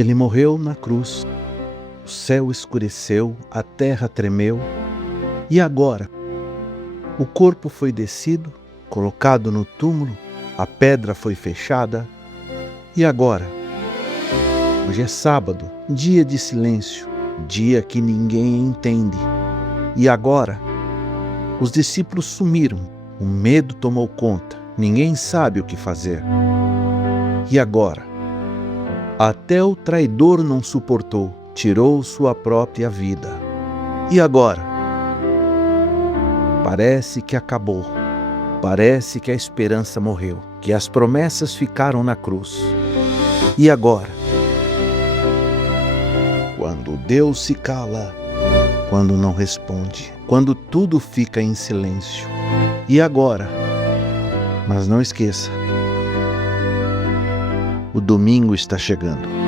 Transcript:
Ele morreu na cruz. O céu escureceu, a terra tremeu. E agora? O corpo foi descido, colocado no túmulo, a pedra foi fechada. E agora? Hoje é sábado, dia de silêncio, dia que ninguém entende. E agora? Os discípulos sumiram, o medo tomou conta, ninguém sabe o que fazer. E agora? Até o traidor não suportou, tirou sua própria vida. E agora? Parece que acabou, parece que a esperança morreu, que as promessas ficaram na cruz. E agora? Quando Deus se cala, quando não responde, quando tudo fica em silêncio. E agora? Mas não esqueça, o domingo está chegando.